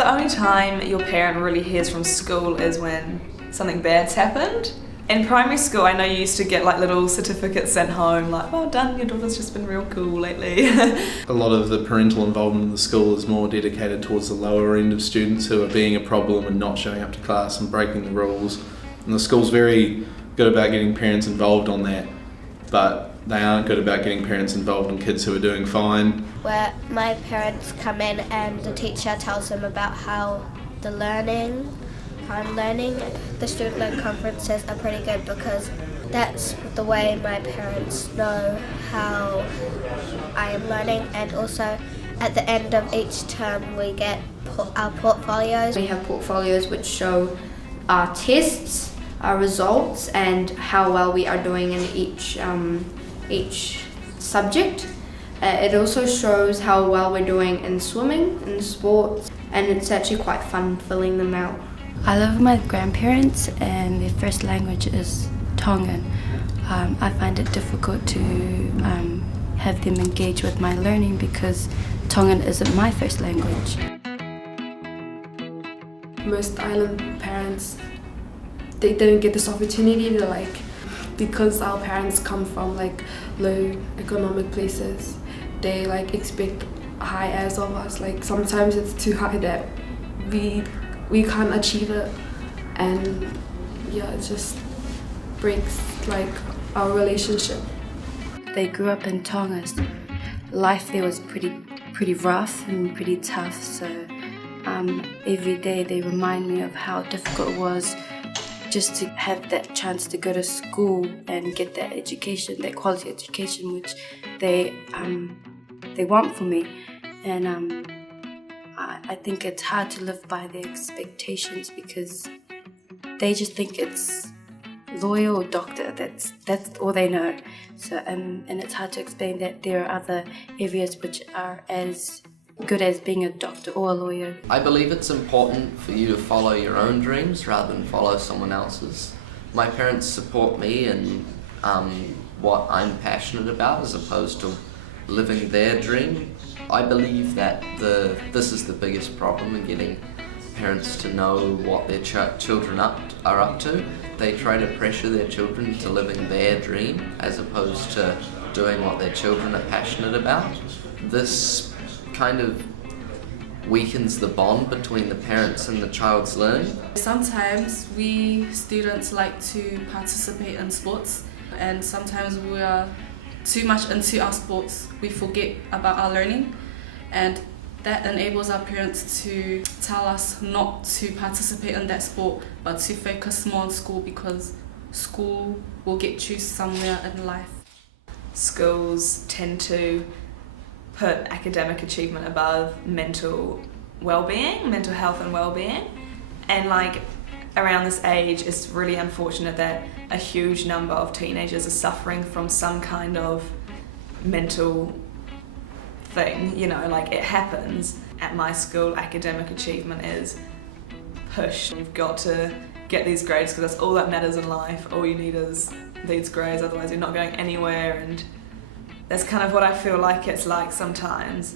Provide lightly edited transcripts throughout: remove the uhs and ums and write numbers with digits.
The only time your parent really hears from school is when something bad's happened. In primary school, I know you used to get like little certificates sent home, like, well done, your daughter's just been real cool lately. A lot of the parental involvement in the school is more dedicated towards the lower end of students who are being a problem and not showing up to class and breaking the rules. And the school's very good about getting parents involved on that, but they aren't good about getting parents involved in kids who are doing fine. Where my parents come in and the teacher tells them about how I'm learning. The student-led conferences are pretty good because that's the way my parents know how I am learning, and also at the end of each term we get our portfolios. We have portfolios which show our tests, our results, and how well we are doing in each subject. It also shows how well we're doing in swimming, in sports, and it's actually quite fun filling them out. I live with my grandparents and their first language is Tongan. I find it difficult to have them engage with my learning because Tongan isn't my first language. Most island parents, they didn't get this opportunity to because our parents come from low economic places, they expect high as of us. Sometimes it's too high that we can't achieve it, and it just breaks our relationship. They grew up in Tonga. Life there was pretty rough and pretty tough, so every day they remind me of how difficult it was just to have that chance to go to school and get that education, that quality education which they want for me. And I think it's hard to live by their expectations because they just think it's lawyer or doctor. That's all they know. So and it's hard to explain that there are other areas which are as good as being a doctor or a lawyer. I believe it's important for you to follow your own dreams rather than follow someone else's. My parents support me in what I'm passionate about as opposed to living their dream. I believe that this is the biggest problem in getting parents to know what their children are up to. They try to pressure their children to living their dream as opposed to doing what their children are passionate about. This kind of weakens the bond between the parents and the child's learning. Sometimes we students like to participate in sports, and sometimes we are too much into our sports, we forget about our learning, and that enables our parents to tell us not to participate in that sport but to focus more on school because school will get you somewhere in life. Schools tend to put academic achievement above mental well-being, mental health and well-being, and around this age it's really unfortunate that a huge number of teenagers are suffering from some kind of mental thing, it happens. At my school, academic achievement is pushed. You've got to get these grades because that's all that matters in life. All you need is these grades, otherwise you're not going anywhere, and that's kind of what I feel like it's like sometimes.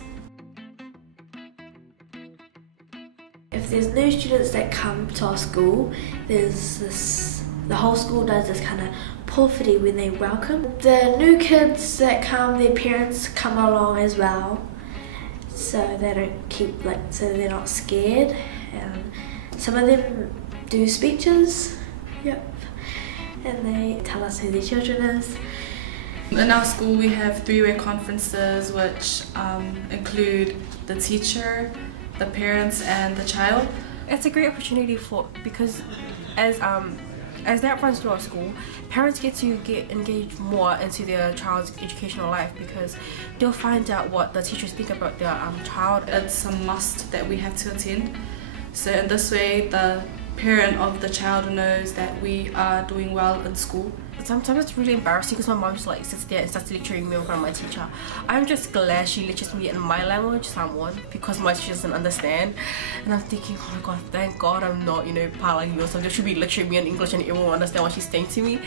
If there's new students that come to our school, the whole school does this kind of porphyry when they welcome. The new kids that come, their parents come along as well, so they don't so they're not scared. And some of them do speeches, and they tell us who their children is. In our school we have three-way conferences which include the teacher, the parents and the child. It's a great opportunity because as that runs through our school, parents get engaged more into their child's educational life because they'll find out what the teachers think about their child. It's a must that we have to attend. So in this way, the parent of the child knows that we are doing well in school. Sometimes it's really embarrassing because my mom just sits there and starts lecturing me in front of my teacher. I'm just glad she lectures me in my language, Samoan, because my teacher doesn't understand. And I'm thinking, oh my god, thank god I'm not, part like yours. So they should be lecturing me in English and everyone will understand what she's saying to me.